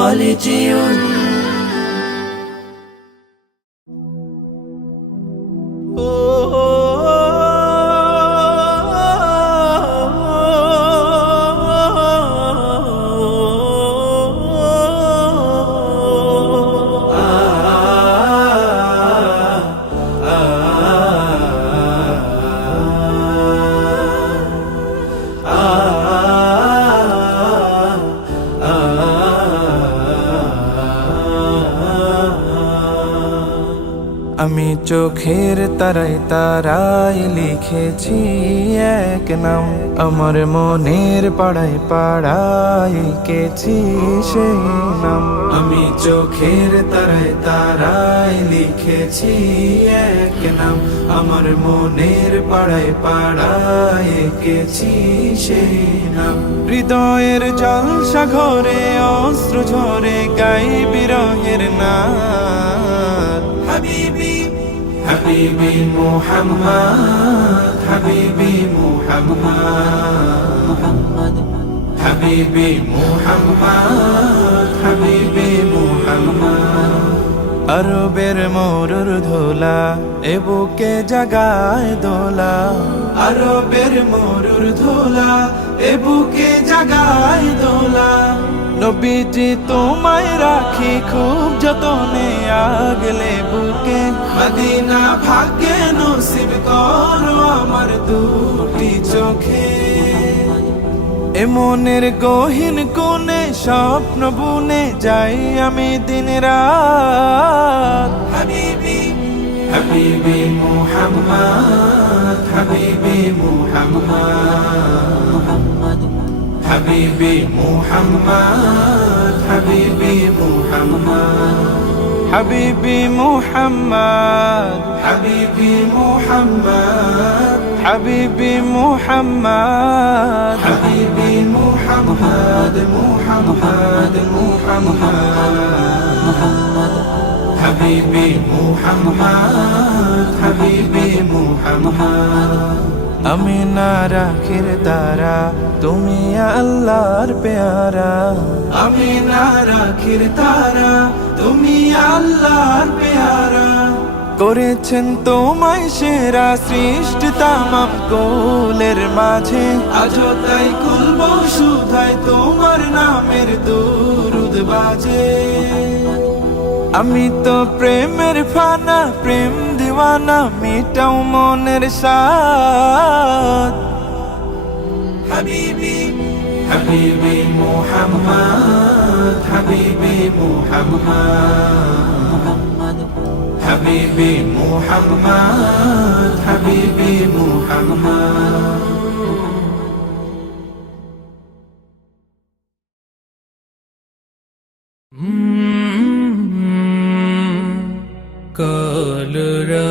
خالدون আমি চোখের তারায় তারায় লিখেছি এক নাম, আমার মনের পাড়ায় পাড়ায় এঁকেছি সেই নাম। আমি চোখের তারায় তারায় লিখেছি এক নাম, আমার মনের পাড়ায় পাড়ায় এঁকেছি সেই নাম। হৃদয়ের জলসা ঘরে অস্ত্র ঝরে গাই বিরহের নাম। হাবিবি হাবিবি মুহাম্মদ, হাবিবি মুহাম্মদ, হাবিবি মুহাম্মদ, হাবিবি মুহাম্মদ। আরবের মরুর ধোলা এ বুকে জাগায় দোলা, আরবের মরুর ধোলা এ বুকে জাগায় দোলা। নবীজি তোমায় রাখি খুব যতনে আগলে বুকে, মদিনা ভাগ্যে নসিব করো আমার দুটি চোখে। এ মনের গহীন কোণে স্বপ্ন বুনে যাই আমি দিন রাত। হাবিবি হাবিবি মুহাম্মদ, হাবিবি মুহাম্মদ, হাবিবি মুহাম্মদ, হাবিবি মুহাম্মদ, হাবিবি মুহাম্মদ, হাবিবি মুহাম্মদ, হাবিবি মুহাম্মদ, হাবিবি মুহাম্মদ, মুহাম্মদ মুহাম্মদ, হাবিবি মুহাম্মদ, হাবিবি মুহাম্মদ। আমি না রাখির তারা তুমি আল্লাহর পেয়ারা, আমি না রাখির তারা তুমি আল্লাহর পেয়ারা। করেছেন তোমায় সেরা সৃষ্টি তামাম কোলের মাঝে, আজও তাই কুলব শুধায় তোমার নামের দুরুদ বাজে। আমি তো প্রেমের ফানা প্রেম দিওয়ানা মিটাও মনের সাথ। হাবিবি হাবিবি মুহাম্মদ, হাবিবি মুহাম্মদ, হাবিবি মুহাম্মদ, হাবিবি মুহাম্মদ। কলরা